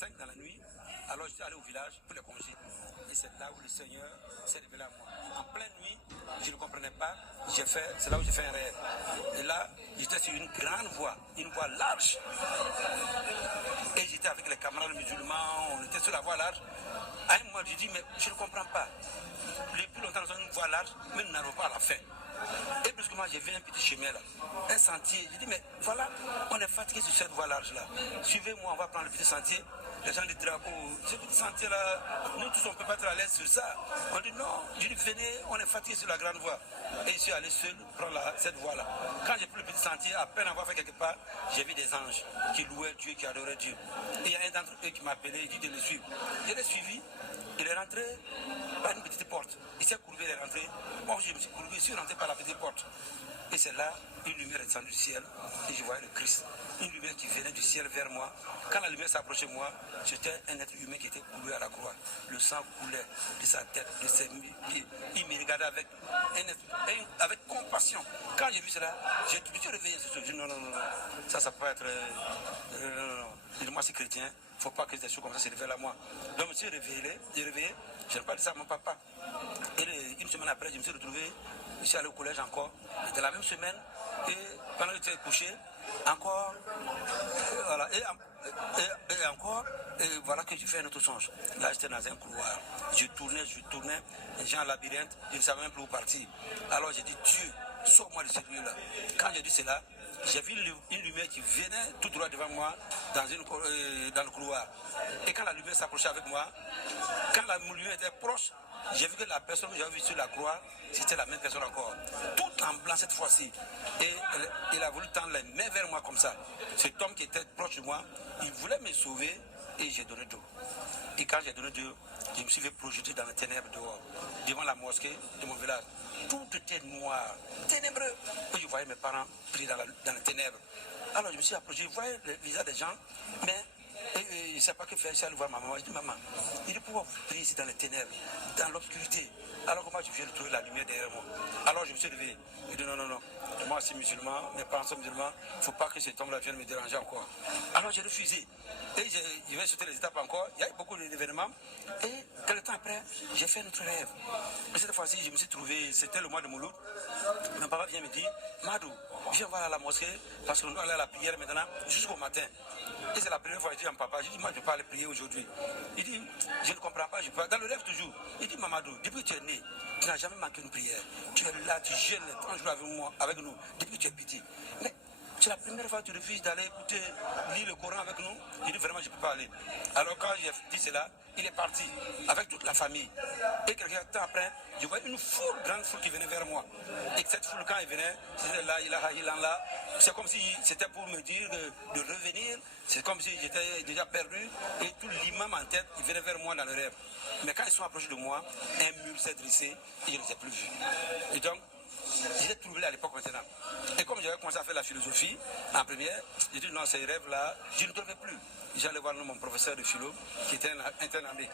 5 dans la nuit. Alors j'étais allé au village pour les congés. Et c'est là où le Seigneur s'est révélé à moi. En pleine nuit, je ne comprenais pas. C'est là où j'ai fait un rêve. Et là, j'étais sur une grande voie, une voie large. Et j'étais avec les camarades musulmans, on était sur la voie large. À un moment, je dis, mais je ne comprends pas. Depuis longtemps, nous sommes une voie large, mais nous n'arrivons pas à la fin. Et brusquement, j'ai vu un petit chemin là, un sentier. J'ai dit, mais voilà, on est fatigué sur cette voie large là. Suivez-moi, on va prendre le petit sentier. Les gens du drapeau, ce petit sentier là, nous tous on ne peut pas être à l'aise sur ça. On dit non, je dis venez, on est fatigué sur la grande voie. Et je suis allé seul prendre cette voie là. Quand j'ai pris le petit sentier, à peine avoir fait quelque part, j'ai vu des anges qui louaient Dieu, qui adoraient Dieu. Et il y a un d'entre eux qui m'a appelé, il dit de le suivre. Je l'ai suivi, il est rentré par une petite porte. Il s'est courbé, il est rentré. Moi je me suis courbé, je suis rentré par la petite porte. Et c'est là, une lumière est descendue du ciel et je voyais le Christ. Une lumière qui venait du ciel vers moi. Quand la lumière s'approchait de moi, j'étais un être humain qui était coulé à la croix. Le sang coulait de sa tête, de ses pieds. Il me regardait avec compassion. Quand j'ai vu cela, je me suis réveillé. Je me suis dit non, ça peut être... non. Moi, je suis chrétien, il ne faut pas que des choses comme ça se révèlent à moi. Donc, je me suis réveillé, je n'ai pas dit ça à mon papa. Et une semaine après, je me suis retrouvé, je suis allé au collège encore, de la même semaine, et pendant que j'étais couché, encore, voilà, et encore, et voilà que j'ai fait un autre songe. Là, j'étais dans un couloir, je tournais, j'ai un labyrinthe, je ne savais même plus où partir. Alors j'ai dit, Dieu, sors-moi de ce lieu-là. Quand j'ai dit cela, j'ai vu une lumière qui venait tout droit devant moi dans le couloir. Et quand la lumière s'approchait avec moi, quand la lumière était proche, j'ai vu que la personne que j'avais vue sur la croix, c'était la même personne encore. Tout en blanc cette fois-ci. Et il a voulu tendre les mains vers moi comme ça. Cet homme qui était proche de moi, il voulait me sauver et j'ai donné d'eau. Et quand j'ai donné d'eau, je me suis fait projeter dans les ténèbres dehors, devant la mosquée de mon village. Tout était noir, ténébreux. Et je voyais mes parents pris dans les ténèbres. Alors je me suis approché, je voyais le visage des gens, mais je ne sais pas que faire. Je suis allé voir ma maman. Je dis, maman, il est pouvoir vous prier ici dans les ténèbres, dans l'obscurité. Alors comment je viens de trouver la lumière derrière moi? Alors je me suis levé. Je dis, non. Moi, je suis musulman, mes parents sont musulmans. Il ne faut pas que cet homme-là vienne me déranger encore. Alors j'ai refusé. Et je vais sauter les étapes encore. Il y a eu beaucoup d'événements. Et quelques temps après, j'ai fait notre rêve. Et cette fois-ci, je me suis trouvé, c'était le mois de Mouloud. Mon papa vient me dire, Madou, viens voir à la mosquée, parce qu'on doit aller à la prière maintenant jusqu'au matin. Et c'est la première fois que je dis à mon papa, je dis, moi je ne peux pas aller prier aujourd'hui. Il dit, je ne comprends pas, je peux pas. Dans le rêve toujours. Il dit, Mamadou, depuis que tu es né, tu n'as jamais manqué une prière. Tu es là, tu jeûnes les 30 jours avec nous, depuis que tu es petit. Mais c'est la première fois que tu refuses d'aller écouter, lire le Coran avec nous. Il dit, vraiment, je ne peux pas aller. Alors quand j'ai dit cela, il est parti avec toute la famille. Et quelques temps après, je vois une grande foule qui venait vers moi. Et cette foule, quand elle venait, c'était là, là. C'est comme si c'était pour me dire de revenir. C'est comme si j'étais déjà perdu. Et tout l'imam en tête, il venait vers moi dans le rêve. Mais quand ils sont approchés de moi, un mur s'est dressé et je ne les ai plus vus. Et donc, j'étais troublé à l'époque maintenant. Et comme j'avais commencé à faire la philosophie en première, j'ai dit non, ces rêves-là, je ne trouvais plus. J'allais voir mon professeur de philo, qui était un ami,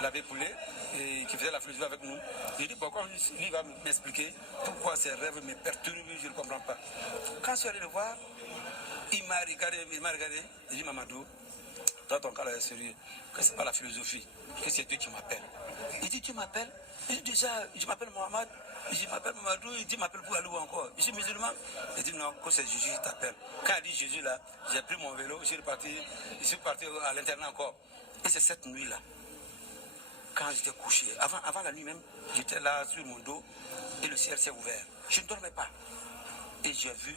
l'abbé Poulet, et qui faisait la philosophie avec nous. J'ai dit pourquoi lui va m'expliquer pourquoi ces rêves me perturbent, je ne comprends pas. Quand je suis allé le voir, il m'a regardé, il dit Mamadou, toi ton cas là est sérieux, que c'est pas la philosophie, que c'est Dieu qui m'appelle. Il dit tu m'appelles? Il dit déjà, je m'appelle Mohamed. Je m'appelle Mamadou, il dit m'appelle pour aller où encore? Je suis musulman. Il dit non, que c'est Jésus qui t'appelle. Quand il dit Jésus là, j'ai pris mon vélo, je suis parti à l'internat encore. Et c'est cette nuit là, quand j'étais couché, avant la nuit même, j'étais là sur mon dos et le ciel s'est ouvert. Je ne dormais pas. Et j'ai vu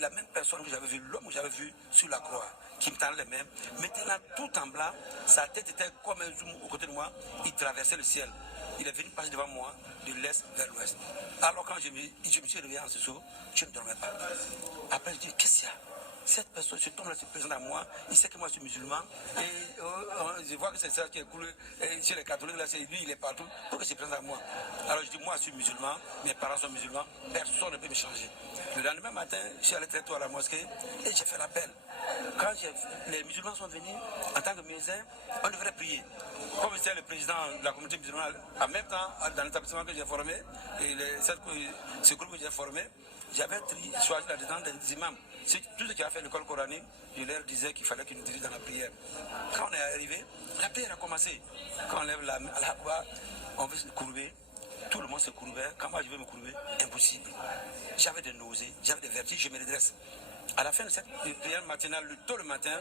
la même personne que j'avais vu, l'homme que j'avais vu sur la croix, qui me tendait les mains. Maintenant, tout en blanc, sa tête était comme un zoom au côté de moi, il traversait le ciel. Il est venu passer devant moi, de l'est vers l'ouest. Alors quand je me suis réveillé en ce saut, je ne dormais pas. Après, je dis, qu'est-ce qu'il y a? Cette personne, cet homme-là se présente à moi, il sait que moi je suis musulman, et je vois que c'est ça qui est cool, et chez les catholiques, là, c'est lui, il est partout, pour qu'il se présente à moi. Alors je dis, moi je suis musulman, mes parents sont musulmans, personne ne peut me changer. Le lendemain matin, je suis allé très tôt à la mosquée, et j'ai fait l'appel. Quand les musulmans sont venus, en tant que musulmans, on devrait prier. Comme j'étais le président de la communauté musulmane, en même temps, dans l'établissement que j'ai formé, et ce groupe que j'ai formé, j'avais choisi la résidence des imams Tout ce qui a fait l'école coranique, je leur disais qu'il fallait qu'ils nous dirigent dans la prière. Quand on est arrivé, la prière a commencé. Quand on lève la Al-Akbar, on veut se courber. Tout le monde se courbait. Quand moi je veux me courber, impossible. J'avais des nausées, j'avais des vertiges, je me redresse. À la fin de cette prière matinale, tôt le matin,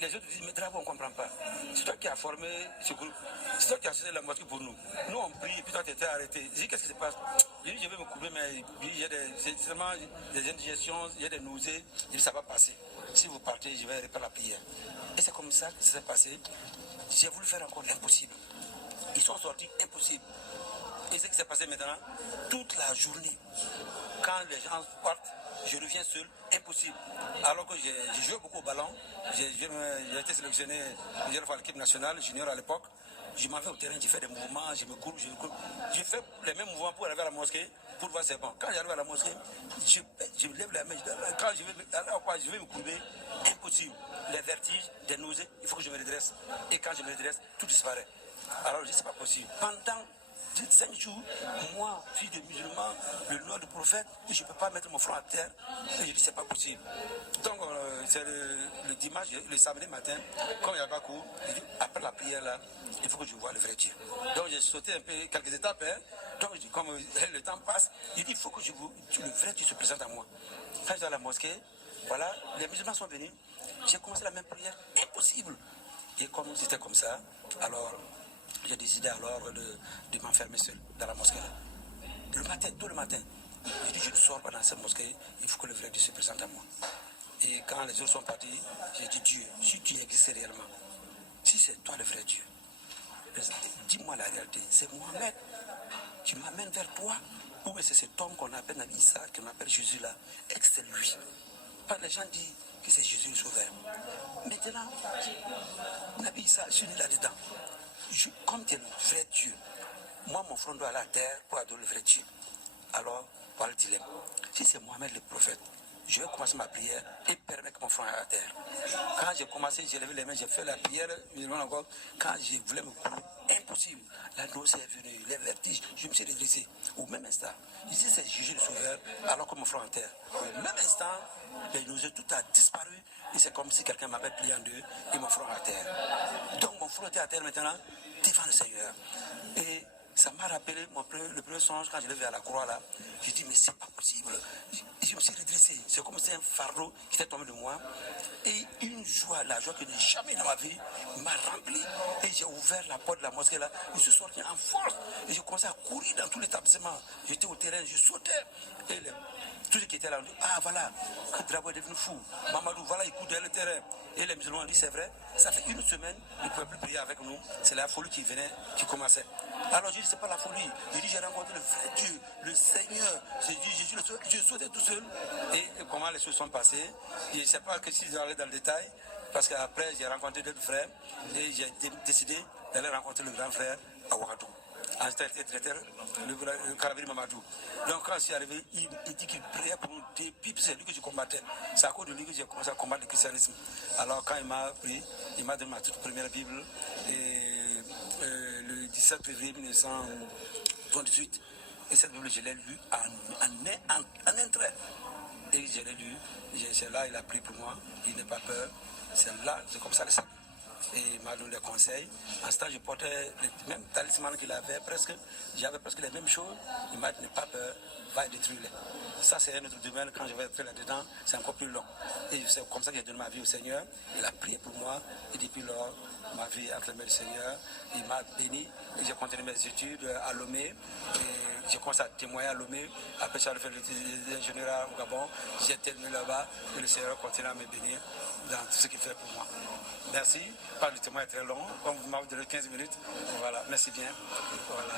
les autres disent, mais Drapeau, on ne comprend pas. C'est toi qui as formé ce groupe. C'est toi qui as choisi la mosquée pour nous. Nous, on prie, et puis toi, tu étais arrêté. Je dis, qu'est-ce qui se passe? Je dis, je vais me couvrir, mais il y a c'est seulement des indigestions, il y a des nausées. Je dis, ça va passer. Si vous partez, je vais répéter la prière. Et c'est comme ça que ça s'est passé. J'ai voulu faire encore impossible. Ils sont sortis, impossible. Et ce qui s'est passé maintenant, toute la journée, quand les gens partent, je reviens seul, impossible. Alors que j'ai joué beaucoup au ballon, j'ai été sélectionné plusieurs fois à l'équipe nationale, junior à l'époque. Je m'en vais au terrain, je fais des mouvements, je me cours. Je fais les mêmes mouvements pour arriver à la mosquée, pour voir c'est bon. Quand j'arrive à la mosquée, je lève la main, quand je vais me courber, impossible. Les vertiges, des nausées, il faut que je me redresse. Et quand je me redresse, tout disparaît. Alors je dis, c'est pas possible. Pendant 5 jours, moi, fille de musulman, le nom du prophète, je ne peux pas mettre mon front à terre. Et je dis, c'est pas possible. Donc, c'est le dimanche, le samedi matin, quand il n'y a pas cours, je dis, après la prière là, il faut que je voie le vrai Dieu. Donc, j'ai sauté un peu quelques étapes. Donc, comme le temps passe, il dit, il faut que le vrai Dieu se présente à moi. Quand je suis dans la mosquée, voilà, les musulmans sont venus, j'ai commencé la même prière, impossible. Et comme c'était comme ça, alors j'ai décidé alors de m'enfermer seul dans la mosquée. Le matin, tout le matin, je dis je ne sors pas dans cette mosquée, il faut que le vrai Dieu se présente à moi. Et quand les autres sont partis, j'ai dit Dieu, si tu existes réellement, si c'est toi le vrai Dieu, dis-moi la réalité, c'est Mohamed, tu m'amènes vers toi, ou c'est cet homme qu'on appelle Nabi Issa, qu'on appelle Jésus là, et que c'est lui. Pas les gens disent que c'est Jésus le sauveur. Maintenant, Nabi Issa, je suis né là-dedans. Comme tu es le vrai Dieu, moi mon front doit aller à la terre pour adorer le vrai Dieu. Alors, voilà le dilemme. Si c'est Mohamed le prophète, je vais commencer ma prière et permettre que mon front aille à la terre. Quand j'ai commencé, j'ai levé les mains, j'ai fait la prière, encore, quand je voulais me courir, impossible. La nausée est venue, les vertiges, je me suis redressé. Au même instant, ici c'est Jésus le sauveur, alors que mon front en terre. Au même instant, les nausées, tout a disparu, et c'est comme si quelqu'un m'avait plié en deux, et mon front à terre. Donc mon front était à terre maintenant, devant le Seigneur. Et ça m'a rappelé le premier songe quand je l'ai vu à la croix là. J'ai dit mais c'est pas possible. Je me suis redressé. C'est comme si un fardeau qui était tombé de moi. Et une joie, la joie que je n'ai jamais dans ma vie, m'a rempli. Et j'ai ouvert la porte de la mosquée là. Je suis sorti en force. Et j'ai commencé à courir dans tout l'établissement. J'étais au terrain, je sautais. Et tout ce qui était là, on dit, ah voilà, le drapeau est devenu fou. Mamadou, voilà, il court derrière le terrain. Et les musulmans ont dit, c'est vrai, ça fait une semaine, ils ne pouvaient plus prier avec nous. C'est la folie qui venait, qui commençait. Alors je dis, c'est pas la folie. Je dis, j'ai rencontré le vrai Dieu, le Seigneur. J'ai dit, Jésus, je sautais tout seul. Et comment les choses sont passées, je ne sais pas que si j'allais dans le détail, parce qu'après, j'ai rencontré d'autres frères. Et j'ai décidé d'aller rencontrer le grand frère à Ouagadougou. Traiteur, le Caraviri Mamadou. Donc quand je suis arrivé, il dit qu'il priait pour nous depuis, c'est lui que je combattais. C'est à cause de lui que j'ai commencé à combattre le christianisme. Alors quand il m'a pris, il m'a donné ma toute première Bible, et le 17 février 1978, et cette Bible je l'ai lue en un trait. Et je l'ai lue, c'est là il a pris pour moi, il n'a pas peur, c'est là, c'est comme ça le salut. Et il m'a donné des conseils. En ce temps, je portais les mêmes talismans qu'il avait, j'avais presque les mêmes choses. Il m'a dit, n'aie pas peur, va et détruire-les. Ça, c'est un autre domaine. Quand je vais entrer là-dedans, c'est encore plus long. Et c'est comme ça que j'ai donné ma vie au Seigneur. Il a prié pour moi. Et depuis lors, ma vie entre les mains du Seigneur. Il m'a béni. Et j'ai continué mes études à Lomé. Et j'ai commencé à témoigner à Lomé. Après, j'ai fait l'ingénieur au Gabon. J'ai terminé là-bas. Et le Seigneur continue à me bénir dans tout ce qu'il fait pour moi. Merci. Le témoin est très long. Comme vous m'avez donné 15 minutes. Voilà. Merci bien. Voilà.